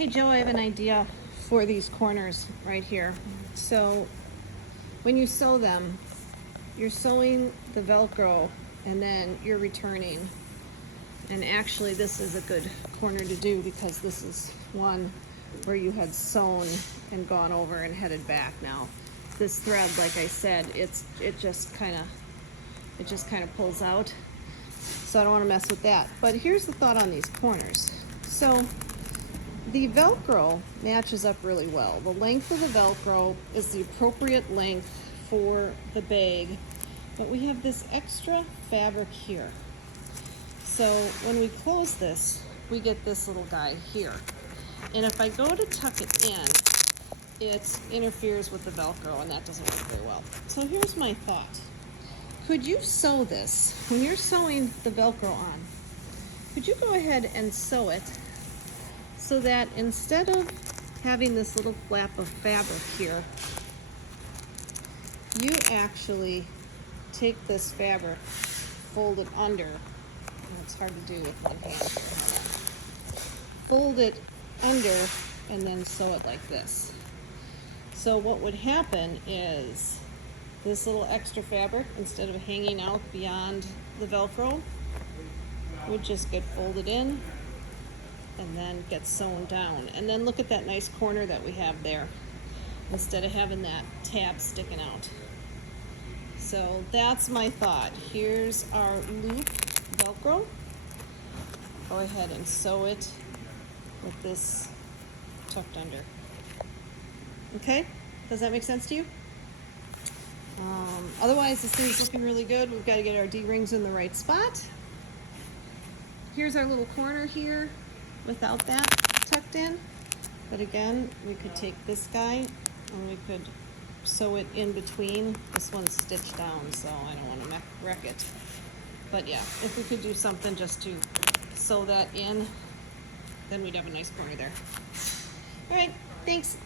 Hey Joe, I have an idea for these corners right here. So when you sew them, you're sewing the Velcro and then you're returning. And actually this is a good corner to do because this is one where you had sewn and gone over and headed back. Now this thread, like I said, it just kind of pulls out. So I don't want to mess with that. But here's the thought on these corners. So the Velcro matches up really well. The length of the Velcro is the appropriate length for the bag, but we have this extra fabric here. So when we close this, we get this little guy here. And if I go to tuck it in, it interferes with the Velcro and that doesn't work very well. So here's my thought. Could you sew this? When you're sewing the Velcro on, could you go ahead and sew it so that instead of having this little flap of fabric here, you actually take this fabric, fold it under, and it's hard to do with one hand here, fold it under, and then sew it like this. So what would happen is this little extra fabric, instead of hanging out beyond the Velcro, would just get folded in and then get sewn down. And then look at that nice corner that we have there, instead of having that tab sticking out. So that's my thought. Here's our loop Velcro. Go ahead and sew it with this tucked under. Okay, does that make sense to you? Otherwise, this thing's looking really good. We've got to get our D-rings in the right spot. Here's our little corner here without that tucked in. But again, we could take this guy and we could sew it in between. This one's stitched down, so I don't want to wreck it. But yeah, if we could do something just to sew that in, then we'd have a nice corner there. All right, thanks.